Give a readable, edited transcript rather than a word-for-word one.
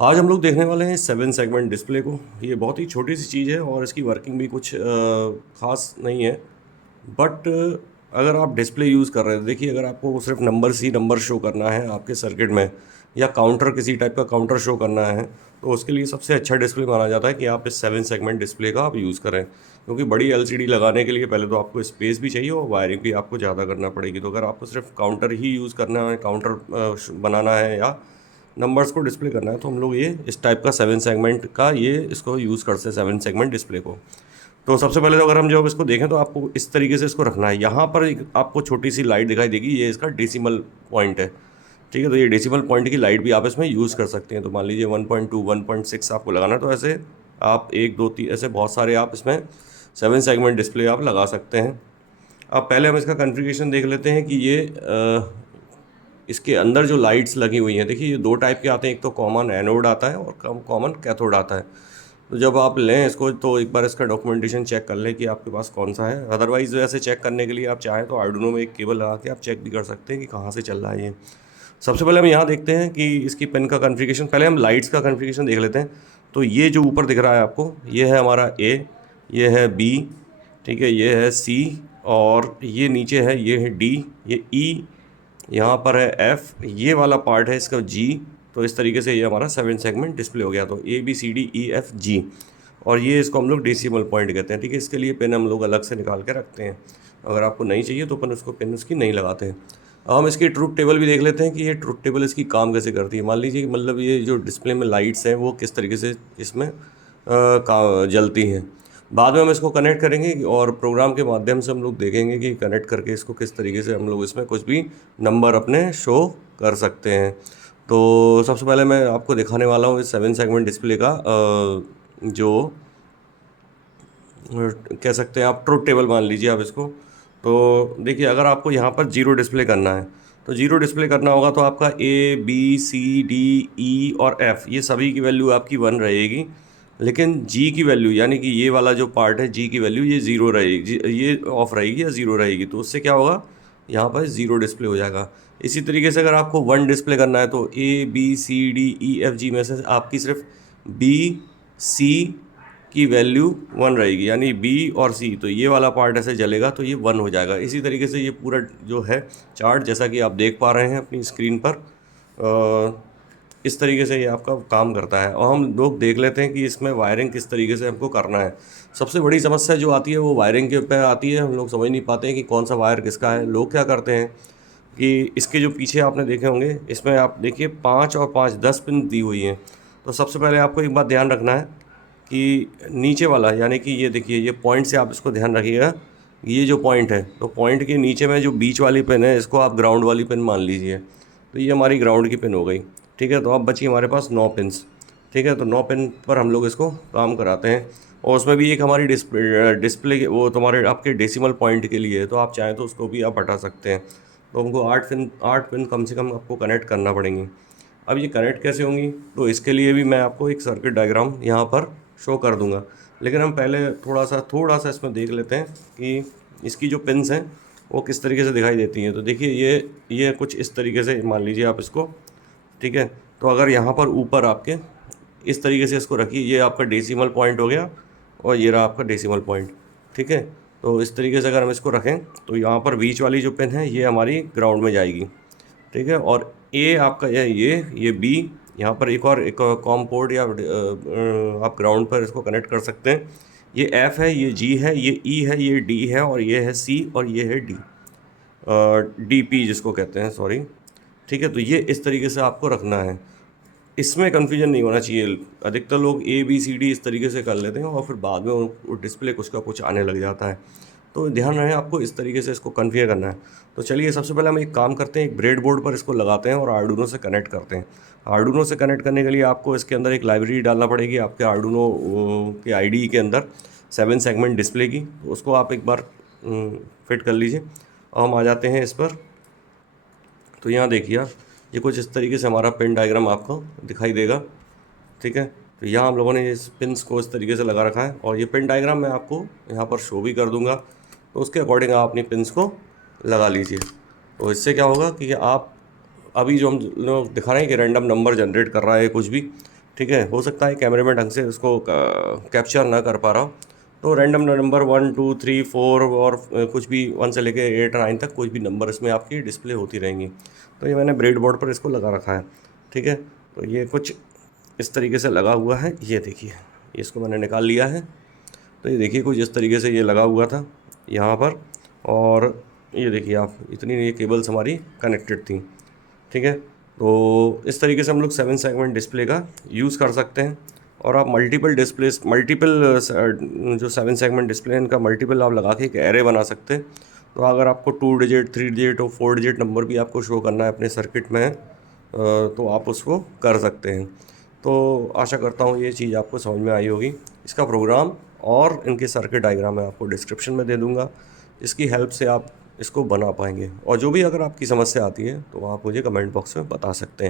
आज हम लोग देखने वाले हैं 7 सेगमेंट डिस्प्ले को। ये बहुत ही छोटी सी चीज़ है और इसकी वर्किंग भी कुछ ख़ास नहीं है। बट अगर आप डिस्प्ले यूज़ कर रहे हैं, देखिए अगर आपको सिर्फ नंबर शो करना है आपके सर्किट में, या काउंटर किसी टाइप का काउंटर शो करना है, तो उसके लिए सबसे अच्छा डिस्प्ले माना जाता है कि आप इस 7 सेगमेंट डिस्प्ले का आप यूज़ करें। क्योंकि बड़ी एलसीडी लगाने के लिए पहले तो आपको स्पेस भी चाहिए और वायरिंग भी आपको ज़्यादा करना पड़ेगी। तो अगर आपको सिर्फ काउंटर ही यूज़ करना है, काउंटर बनाना है या नंबर्स को डिस्प्ले करना है, तो हम लोग ये इस टाइप का 7 सेगमेंट का ये इसको यूज़ करते हैं, 7 सेगमेंट डिस्प्ले को। तो सबसे पहले तो अगर हम जब इसको देखें तो आपको इस तरीके से इसको रखना है। यहाँ पर एक आपको छोटी सी लाइट दिखाई देगी, ये इसका डेसिमल पॉइंट है। ठीक है, तो ये डेसिमल पॉइंट की लाइट भी आप इसमें यूज़ कर सकते हैं। तो मान लीजिए 1.2 1.6 आपको लगाना है, तो ऐसे आप 1 2 3 ऐसे बहुत सारे आप इसमें 7 सेगमेंट डिस्प्ले आप लगा सकते हैं। अब पहले हम इसका कॉन्फ़िगरेशन देख लेते हैं कि ये इसके अंदर जो लाइट्स लगी हुई हैं, देखिए ये दो टाइप के आते हैं, एक तो कॉमन एनोड आता है और कॉमन कैथोड आता है। तो जब आप लें इसको तो एक बार इसका डॉक्यूमेंटेशन चेक कर लें कि आपके पास कौन सा है। अदरवाइज़ वैसे चेक करने के लिए आप चाहें तो आर्डुइनो में एक केबल लगा के आप चेक भी कर सकते हैं कि कहाँ से चल रहा है ये। सबसे पहले हम यहाँ देखते हैं कि इसकी पिन का कॉन्फ़िगरेशन, पहले हम लाइट्स का कॉन्फ़िगरेशन देख लेते हैं। तो ये जो ऊपर दिख रहा है आपको, ये है हमारा ए, ये है बी, ठीक है, ये है सी, और ये नीचे है, ये है डी, ये ई, यहाँ पर है एफ़, ये वाला पार्ट है इसका जी। तो इस तरीके से ये हमारा 7 सेगमेंट डिस्प्ले हो गया। तो A B C D E F G, और ये इसको हम लोग डेसिमल पॉइंट कहते हैं। ठीक है, इसके लिए पिन हम लोग अलग से निकाल के रखते हैं। अगर आपको नहीं चाहिए तो अपन उसको पिन उसकी नहीं लगाते हैं। अब हम इसकी ट्रुथ टेबल भी देख लेते हैं कि ये ट्रुथ टेबल इसकी काम कैसे करती है। मान लीजिए कि मतलब ये जो डिस्प्ले में लाइट्स हैं वो किस तरीके से इसमें जलती हैं। बाद में हम इसको कनेक्ट करेंगे और प्रोग्राम के माध्यम से हम लोग देखेंगे कि कनेक्ट करके इसको किस तरीके से हम लोग इसमें कुछ भी नंबर अपने शो कर सकते हैं। तो सबसे पहले मैं आपको दिखाने वाला हूँ इस 7 सेगमेंट डिस्प्ले का जो कह सकते हैं आप ट्रुथ टेबल मान लीजिए आप इसको। तो देखिए अगर आपको यहाँ पर जीरो डिस्प्ले करना है, तो जीरो डिस्प्ले करना होगा तो आपका ए बी सी डी ई और एफ़, ये सभी की वैल्यू आपकी 1 रहेगी। लेकिन जी की वैल्यू, यानी कि ये वाला जो पार्ट है जी की वैल्यू, ये ज़ीरो रहेगी, ये ऑफ रहेगी या ज़ीरो रहेगी। तो उससे क्या होगा, यहाँ पर ज़ीरो डिस्प्ले हो जाएगा। इसी तरीके से अगर आपको 1 डिस्प्ले करना है तो A B C D E F G में से आपकी सिर्फ बी सी की वैल्यू 1 रहेगी, यानी बी और सी, तो ये वाला पार्ट ऐसे जलेगा तो ये 1 हो जाएगा। इसी तरीके से ये पूरा जो है चार्ट, जैसा कि आप देख पा रहे हैं अपनी स्क्रीन पर, इस तरीके से ये आपका काम करता है। और हम लोग देख लेते हैं कि इसमें वायरिंग किस तरीके से हमको करना है। सबसे बड़ी समस्या जो आती है वो वायरिंग के पे आती है। हम लोग समझ नहीं पाते हैं कि कौन सा वायर किसका है। लोग क्या करते हैं कि इसके जो पीछे आपने देखे होंगे, इसमें आप देखिए 5 और 5 10 पिन दी हुई हैं। तो सबसे पहले आपको एक बात ध्यान रखना है कि नीचे वाला, यानी कि ये देखिए ये पॉइंट से आप इसको ध्यान रखिएगा, ये जो पॉइंट है, तो पॉइंट के नीचे में जो बीच वाली पिन है, इसको आप ग्राउंड वाली पिन मान लीजिए। तो ये हमारी ग्राउंड की पिन हो गई। ठीक है, तो अब बची हमारे पास 9 पिन्स। ठीक है, तो 9 पिन पर हम लोग इसको काम कराते हैं। और उसमें भी एक हमारी डिस्प्ले वो तुम्हारे आपके डेसिमल पॉइंट के लिए है, तो आप चाहें तो उसको भी आप हटा सकते हैं। तो हमको 8 पिन कम से कम आपको कनेक्ट करना पड़ेंगी। अब ये कनेक्ट कैसे होंगी, तो इसके लिए भी मैं आपको एक सर्किट डायग्राम यहाँ पर शो कर दूंगा। लेकिन हम पहले थोड़ा सा इसमें देख लेते हैं कि इसकी जो पिन्स हैं वो किस तरीके से दिखाई देती हैं। तो देखिए ये कुछ इस तरीके से मान लीजिए आप इसको। ठीक है, तो अगर यहाँ पर ऊपर आपके इस तरीके से इसको रखिए, ये आपका डेसिमल पॉइंट हो गया और ये रहा आपका डेसिमल पॉइंट। ठीक है, तो इस तरीके से अगर हम इसको रखें तो यहाँ पर बीच वाली जो पिन है ये हमारी ग्राउंड में जाएगी। ठीक है, और ए आपका ये बी, यहाँ पर एक कॉम पोर्ट या आप ग्राउंड पर इसको कनेक्ट कर सकते हैं। ये एफ़ है, ये जी है, ये ई है, ये डी है, और ये है सी, और ये है डी, डी पी जिसको कहते हैं, सॉरी। ठीक है, तो ये इस तरीके से आपको रखना है। इसमें कन्फ्यूजन नहीं होना चाहिए। अधिकतर लोग ए बी सी डी इस तरीके से कर लेते हैं और फिर बाद में वो डिस्प्ले कुछ का कुछ आने लग जाता है। तो ध्यान रहे आपको इस तरीके से इसको कन्फिगर करना है। तो चलिए सबसे पहले हम एक काम करते हैं, एक ब्रेड बोर्ड पर इसको लगाते हैं और आर्डुइनो से कनेक्ट करते हैं। आर्डुइनो से कनेक्ट करने के लिए आपको इसके अंदर एक लाइब्रेरी डालना पड़ेगी आपके आर्डुइनो के आईडी के अंदर, 7 सेगमेंट डिस्प्ले की। तो उसको आप एक बार फिट कर लीजिए और हम आ जाते हैं इस पर। तो यहाँ देखिए आप, ये कुछ इस तरीके से हमारा पिन डायग्राम आपको दिखाई देगा। ठीक है, तो यहाँ हम लोगों ने इस पिन्स को इस तरीके से लगा रखा है और ये पिन डायग्राम मैं आपको यहाँ पर शो भी कर दूँगा। तो उसके अकॉर्डिंग आप अपनी पिन्स को लगा लीजिए। तो इससे क्या होगा कि आप अभी जो हम लोग दिखा रहे हैं कि रैंडम नंबर जनरेट कर रहा है कुछ भी। ठीक है, हो सकता है कैमरे में ढंग से उसको कैप्चर ना कर पा रहा हो, तो रैंडम नंबर 1 2 3 4 और कुछ भी 1 से लेके 8 9 तक कुछ भी नंबर इसमें आपकी डिस्प्ले होती रहेंगी। तो ये मैंने ब्रेड बोर्ड पर इसको लगा रखा है। ठीक है, तो ये कुछ इस तरीके से लगा हुआ है, ये देखिए, इसको मैंने निकाल लिया है। तो ये देखिए कुछ इस तरीके से ये लगा हुआ था यहाँ पर, और ये देखिए आप, इतनी ये केबल्स हमारी कनेक्टेड थी। ठीक है, तो इस तरीके से हम लोग 7 सेगमेंट डिस्प्ले का यूज़ कर सकते हैं। और आप मल्टीपल जो 7 सेगमेंट डिस्प्ले हैं इनका मल्टीपल आप लगा के एक एरे बना सकते हैं। तो अगर आपको 2 डिजिट 3 डिजिट और 4 डिजिट नंबर भी आपको शो करना है अपने सर्किट में, तो आप उसको कर सकते हैं। तो आशा करता हूँ ये चीज़ आपको समझ में आई होगी। इसका प्रोग्राम और इनके सर्किट डायग्राम मैं आपको डिस्क्रिप्शन में दे दूँगा, इसकी हेल्प से आप इसको बना पाएंगे। और जो भी अगर आपकी समस्या आती है तो आप मुझे कमेंट बॉक्स में बता सकते हैं।